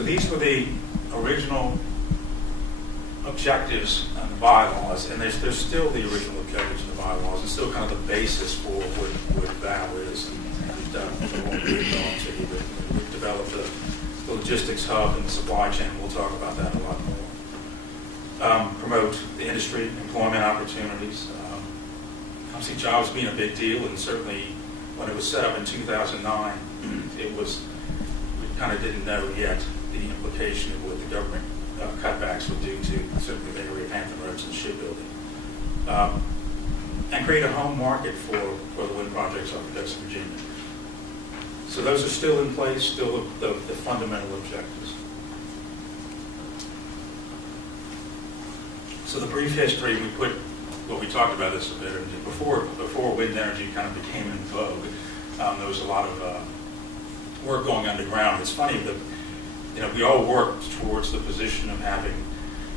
So these were the original objectives and the bylaws, and there's still the original objectives and the bylaws. It's still kind of the basis for what VAL is. And we won't really go into it, but we've developed the logistics hub and the supply chain. We'll talk about that a lot more. Promote the industry, employment opportunities. Obviously, jobs being a big deal, and certainly when it was set up in 2009, it was, we kind of didn't know yet the implication of what the government cutbacks would do to certainly the area of Hampton Roads and shipbuilding. And create a home market for the wind projects off the coast of Virginia. So those are still in place, still the fundamental objectives. So the brief history, we talked about this a bit, before wind energy kind of became in vogue, there was a lot of work going underground. It's funny that, we all worked towards the position of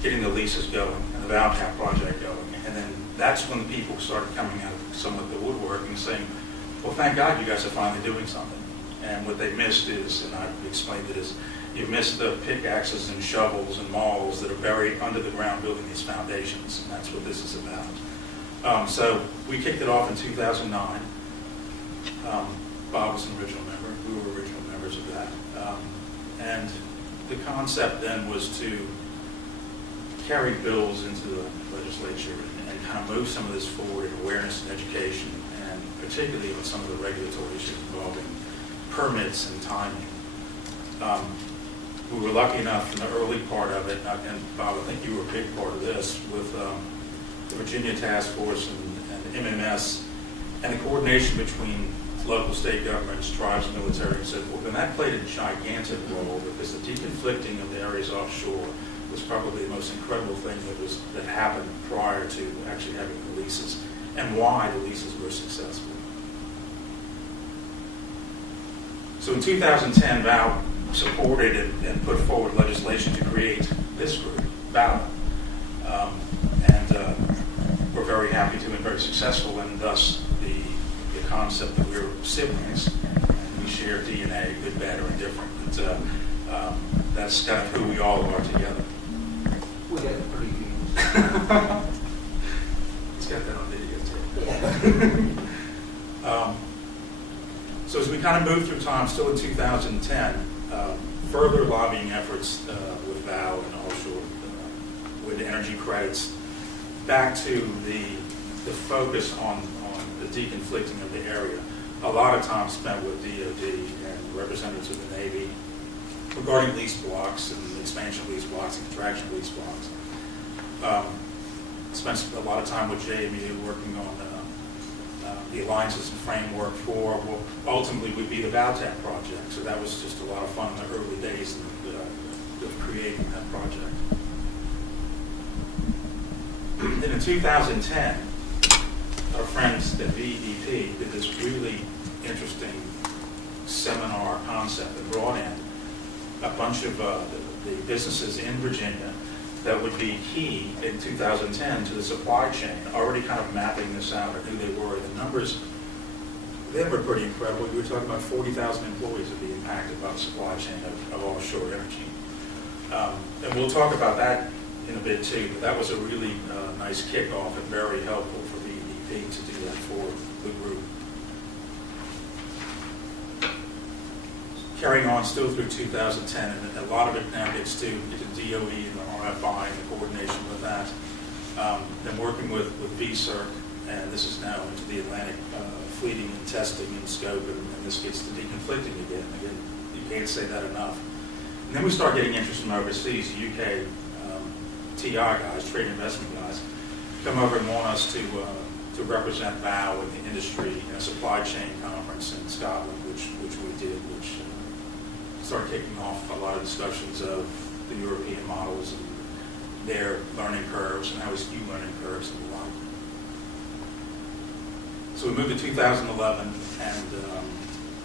getting the leases going and the Valve Tap project going. And then that's when the people started coming out of some of the woodwork and saying, well, thank God you guys are finally doing something. And what they missed is, and I explained it, is you've missed the pickaxes and shovels and mauls that are buried under the ground building these foundations, and that's what this is about. So we kicked it off in 2009. Bob was an original member. We were original members of that. And the concept then was to carry bills into the legislature and kind of move some of this forward in awareness and education, and particularly with some of the regulatory issues involving permits and timing. We were lucky enough in the early part of it, and Bob, I think you were a big part of this, with the Virginia Task Force and MMS, and the coordination between local state governments, tribes, military, and so forth. And that played a gigantic role, because the deconflicting of the areas offshore was probably the most incredible thing that happened prior to actually having the leases, and why the leases were successful. So in 2010, VAL supported and put forward legislation to create this group, VAL. And we're very happy to and very successful, and thus the concept that we're siblings, and we share DNA, good, bad, or indifferent. But that's kind of who we all are together. We got it pretty good. It's got that on video too. Yeah. So as we kind of move through time, still in 2010, further lobbying efforts with VAL and Offshore, with energy credits, back to the focus on the deconflicting of the area. A lot of time spent with DOD and representatives of the Navy regarding lease blocks and expansion lease blocks and contraction lease blocks. Spent a lot of time with JMU working on the alliances and framework for what ultimately would be the VAL Tap project. So that was just a lot of fun in the early days of creating that project. Then in 2010, our friends at VEP did this really interesting seminar concept that brought in a bunch of the businesses in Virginia that would be key in 2010 to the supply chain, already kind of mapping this out and who they were. The numbers, they were pretty incredible. We were talking about 40,000 employees would be impacted by the supply chain of offshore energy. And we'll talk about that in a bit too, but that was a really nice kickoff and very helpful for VEP to do that for the group. Carrying on still through 2010, and a lot of it now gets to DOE and the RFI and the coordination with that. Then working with VCERC, and this is now into the Atlantic fleeting and testing and scope, and this gets to deconflicting again. Again, you can't say that enough. And then we start getting interest from overseas. UK TI guys, trade investment guys, come over and want us to represent VAL in the industry in a supply chain conference in Scotland, which we did, which started kicking off a lot of discussions of the European models and their learning curves and how we skew learning curves and the like. So we moved to 2011, and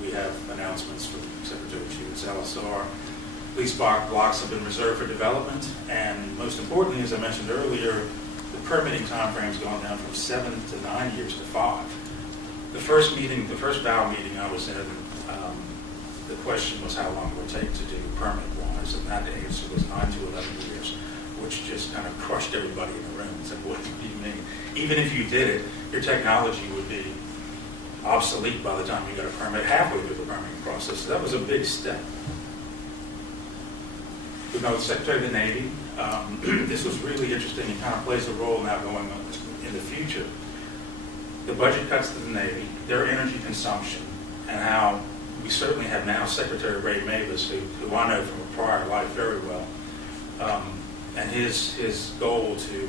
we have announcements from Secretary Chu's LSR. Lease blocks have been reserved for development, and most importantly, as I mentioned earlier, the permitting time frame has gone down from 7 to 9 years to 5. The first VAL meeting I was in, the question was how long it would take to do permit-wise, and that answer was 9 to 11 years, which just kind of crushed everybody in the room. It's like, what do you mean? Even if you did it, your technology would be obsolete by the time you got a permit halfway through the permitting process. So that was a big step. We know the Secretary of the Navy. This was really interesting and kind of plays a role now going on in the future. The budget cuts to the Navy, their energy consumption, and how we certainly have now Secretary Ray Mavis, who I know from a prior life very well, and his goal to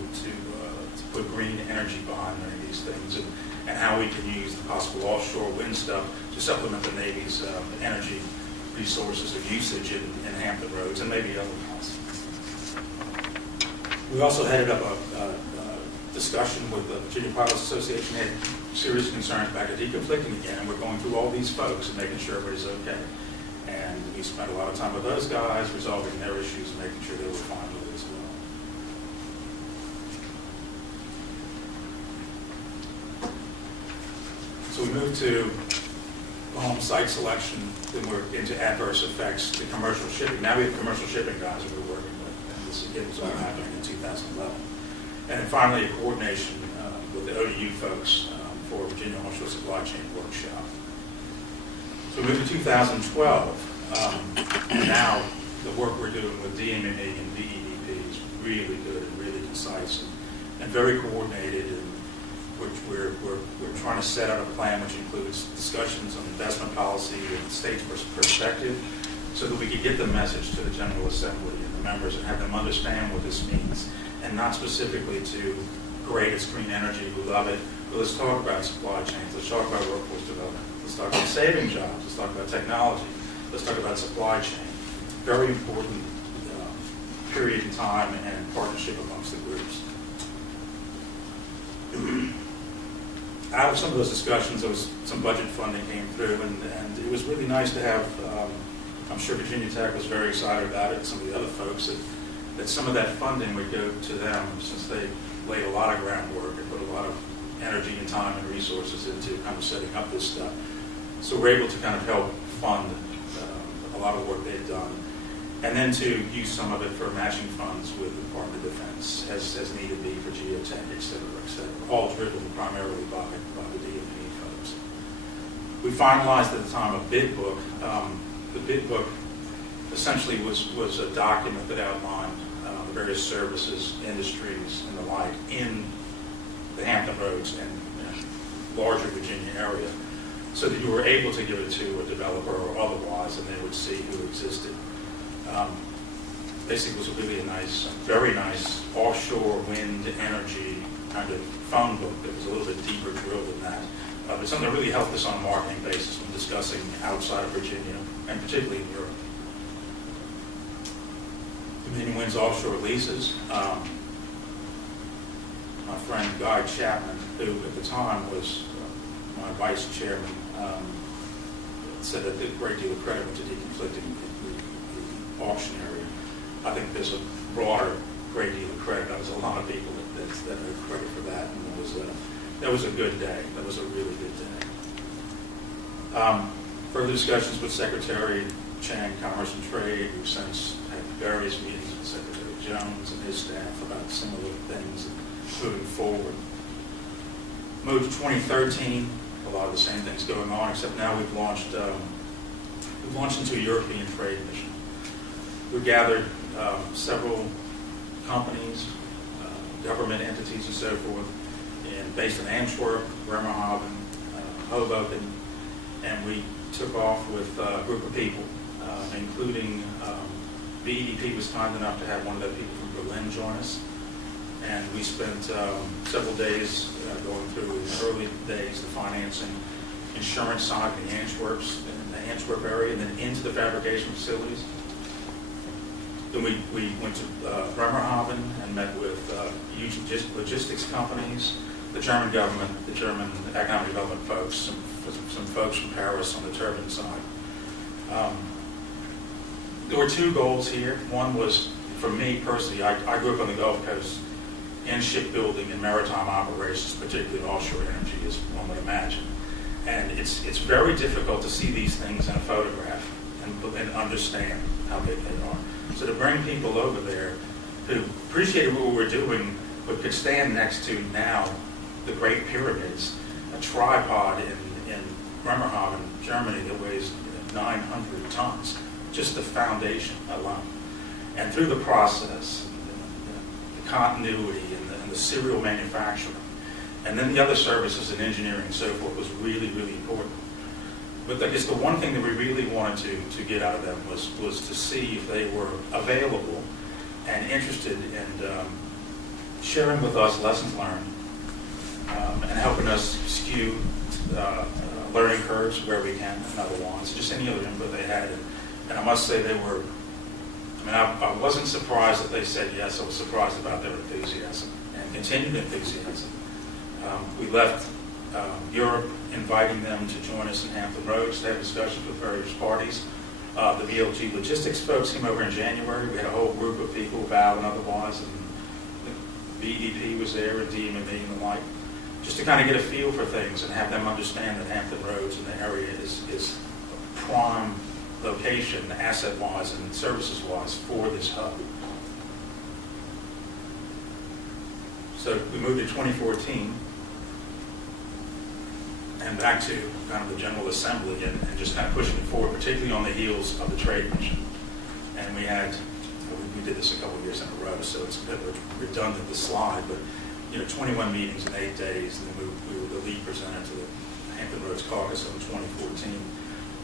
put green energy behind many of these things, and how we can use the possible offshore wind stuff to supplement the Navy's energy resources of usage in Hampton Roads and maybe other ones. We also headed up a discussion with the Virginia Pilots Association. Had serious concerns about deconflicting again, and we're going through all these folks and making sure everybody's okay. And we spent a lot of time with those guys, resolving their issues and making sure they were fine with it as well. So we moved to home site selection, then we're into adverse effects to commercial shipping. Now we have commercial shipping guys that we're working with, and this again was all happening in 2011. And then finally, a coordination with the ODU folks for Virginia Offshore Supply Chain Workshop. So we moved to 2012, and now the work we're doing with DME and VEDP is really good and really concise and very coordinated, and we're trying to set out a plan which includes discussions on investment policy and the state's perspective, so that we could get the message to the General Assembly and the members and have them understand what this means, and not specifically to great, it's green energy, we love it, but let's talk about supply chains, let's talk about workforce development, let's talk about saving jobs, let's talk about technology, let's talk about supply chain. Very important period in time and partnership amongst the groups. Out of some of those discussions, there was some budget funding came through, and it was really nice to have, I'm sure Virginia Tech was very excited about it, some of the other folks, that some of that funding would go to them, since they laid a lot of groundwork and put a lot of energy and time and resources into kind of setting up this stuff. So we're able to kind of help fund a lot of the work they've done, and then to use some of it for matching funds with the Department of Defense as needed be for geotech, et cetera, all driven primarily by the DME folks. We finalized at the time a bid book. The bid book essentially was a document that outlined the various services, industries, and the like in the Hampton Roads and larger Virginia area, so that you were able to give it to a developer or otherwise, and they would see who existed. Basically, it was really a nice, very nice offshore wind energy kind of phone book that was a little bit deeper drilled than that. But something that really helped us on a marketing basis when discussing outside of Virginia, and particularly in Europe. Dominion Wind's offshore leases. My friend Guy Chapman, who at the time was my vice chairman, said that a great deal of credit went to deconflicting the auction area. I think there's a broader great deal of credit. There was a lot of people that made credit for that, and that was a good day. That was a really good day. Further discussions with Secretary Chang, Commerce and Trade. We've since had various meetings with Secretary Jones and his staff about similar things and moving forward. Moved to 2013, a lot of the same things going on, except now we've launched into a European trade mission. We gathered several companies, government entities and so forth, based in Antwerp, Bremerhaven, Hoboken, and we took off with a group of people, including VEDP was kind enough to have one of their people from Berlin join us, and we spent several days going through in the early days the financing, insurance side in the Antwerp area, and then into the fabrication facilities. Then we went to Bremerhaven and met with huge logistics companies, the German government, the German economic development folks, some folks from Paris on the turbine side. There were two goals here. One was, for me personally, I grew up on the Gulf Coast in shipbuilding and maritime operations, particularly offshore energy, as one would imagine. And it's very difficult to see these things in a photograph. and understand how big they are. So to bring people over there who appreciated what we were doing, but could stand next to now the Great Pyramids, a tripod in Bremerhaven, Germany, that weighs 900 tons, just the foundation alone. And through the process, the continuity and the serial manufacturing, and then the other services and engineering and so forth was really, really important. But I guess the one thing that we really wanted to get out of them was to see if they were available and interested in sharing with us lessons learned and helping us skew learning curves where we can and otherwise, just any other input they had. And I must say they were, I wasn't surprised that they said yes. I was surprised about their enthusiasm and continued enthusiasm. We left Europe inviting them to join us in Hampton Roads to have discussions with various parties. The VLG logistics folks came over in January. We had a whole group of people, Val and otherwise, and the VEP was there, and DME and the like, just to kind of get a feel for things and have them understand that Hampton Roads and the area is a prime location, asset-wise and services-wise, for this hub. So we moved to 2014 and back to kind of the General Assembly and just kind of pushing it forward, particularly on the heels of the trade mission. And we did this a couple of years in a row, so it's a bit redundant, the slide, but 21 meetings in 8 days, and then we were the lead presenter to the Hampton Roads Caucus in 2014,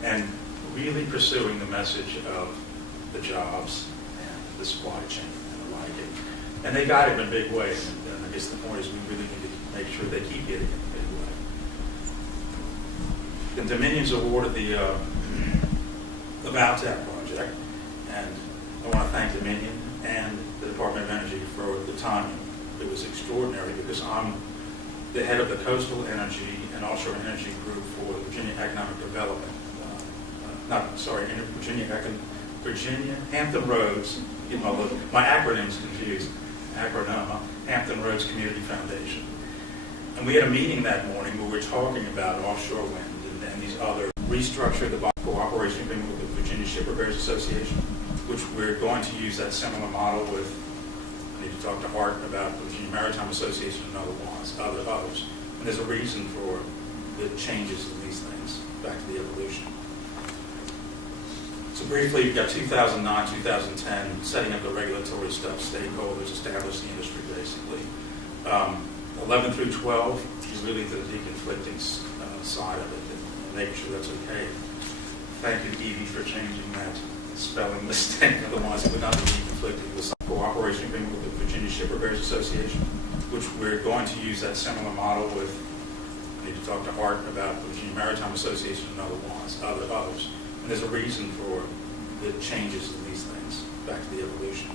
and really pursuing the message of the jobs and the supply chain and the like. And they got it in a big way, and I guess the point is we really need to make sure they keep getting it in a big way. The Dominion's awarded the VALTAP project, and I want to thank Dominion and the Department of Energy for the timing. It was extraordinary because I'm the head of the Coastal Energy and Offshore Energy Group for Virginia Economic Development. Virginia Hampton Roads. My acronym's confused. Hampton Roads Community Foundation. And we had a meeting that morning where we were talking about offshore wind and these other restructure the cooperation agreement with the Virginia Ship Repairers Association, which we're going to use that similar model with. I need to talk to Hart about the Virginia Maritime Association and others. And there's a reason for the changes in these things, back to the evolution. So briefly, you've got 2009, 2010, setting up the regulatory stuff, stakeholders, establish the industry basically. 11 through 12 is really the deconflicting side of it and making sure that's okay. Thank you, Evie, for changing that spelling mistake. Otherwise, it would not be deconflicting with some cooperation agreement with the Virginia Ship Repairers Association, which we're going to use that similar model with. I need to talk to Hart about the Virginia Maritime Association and others. And there's a reason for the changes in these things, back to the evolution.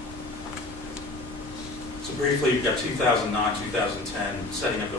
So briefly, you've got 2009, 2010, setting up the